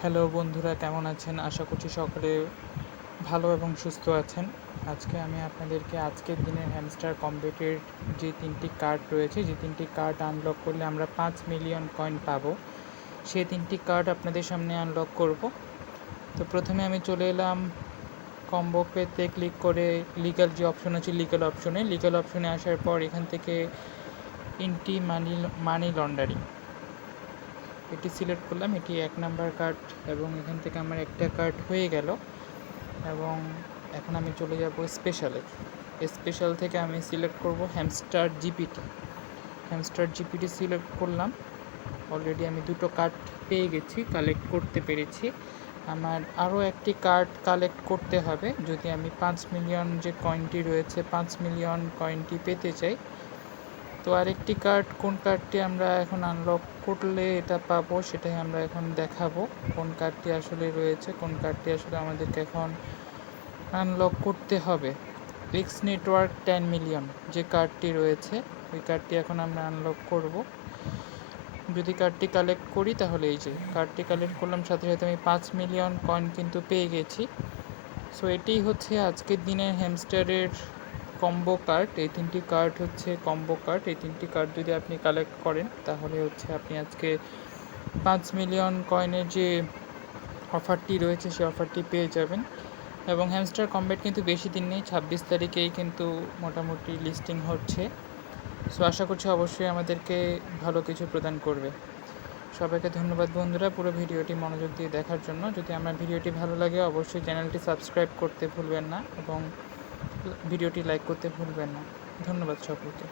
Hello বন্ধুরা, কেমন আছেন? আশা করছি সকলে ভালো এবং সুস্থ আছেন। আজকে আমি আপনাদেরকে আজকের দিনের হ্যামস্টার কম্বেটের যে ৩টি কার্ড রয়েছে, যে 3টি কার্ড আনলক করলে আমরা ৫ মিলিয়ন কয়েন পাবো, সেই 3টি কার্ড আপনাদের সামনে আনলক করব। তো প্রথমে আমি চলে এলাম কম্বো পেতে ক্লিক করে লিগ্যাল যে অপশন আছে, লিগ্যাল অপশনে আসার পর এখান থেকে ইন্টি মানি লন্ডারিং এটি সিলেক্ট করলাম। এটি ১ নাম্বার কার্ড এবং এখান থেকে আমার একটা কার্ড হয়ে গেল। এবং এখন আমি চলে যাব স্পেশাল থেকে আমি সিলেক্ট করব হ্যামস্টার জিপিটি সিলেক্ট করলাম। অলরেডি আমি 2টো কার্ড পেয়ে গেছি, কালেক্ট করতে পেরেছি। আমার আরও একটি কার্ড কালেক্ট করতে হবে যদি আমি ৫ মিলিয়ন যে কয়েনটি রয়েছে ৫ মিলিয়ন কয়েনটি পেতে চাই। তো আরেকটি কার্ড, কোন কার্ডটি আমরা এখন আনলক করলে এটা পাবো সেটাই আমরা এখন দেখাবো। কোন কার্ডটি আসলে রয়েছে, কোন কার্ডটি আসলে আমাদেরকে এখন আনলক করতে হবে। এক্স নেটওয়ার্ক 10 মিলিয়ন যে কার্ডটি রয়েছে, ওই কার্ডটি এখন আমরা আনলক করব। যদি কার্ডটি কালেক্ট করি তাহলে এই যে কার্ডটি কালেক্ট করলাম, সাথে সাথে আমি ৫ মিলিয়ন কয়েন কিন্তু পেয়ে গেছি। সো এটাই হচ্ছে আজকের দিনের হ্যামস্টারের কম্বো কার্ড। এই 3টি কার্ড হচ্ছে কম্বো কার্ড। এই 3টি কার্ড যদি আপনি কালেক্ট করেন তাহলে হচ্ছে আপনি আজকে ৫ মিলিয়ন কয়েনের যে অফারটি রয়েছে সেই অফারটি পেয়ে যাবেন। এবং হ্যামস্টার কম্বেট কিন্তু বেশি দিন নেই, ২৬ তারিখেই কিন্তু মোটামুটি লিস্টিং হচ্ছে। সো আশা করছি অবশ্যই আমাদেরকে ভালো কিছু প্রদান করবে। সবাইকে ধন্যবাদ বন্ধুরা পুরো ভিডিওটি মনোযোগ দিয়ে দেখার জন্য। যদি আমার ভিডিওটি ভালো লাগে অবশ্যই চ্যানেলটি সাবস্ক্রাইব করতে ভুলবেন না এবং ভিডিওটি লাইক করতে ভুলবেন না। ধন্যবাদ সকলকে।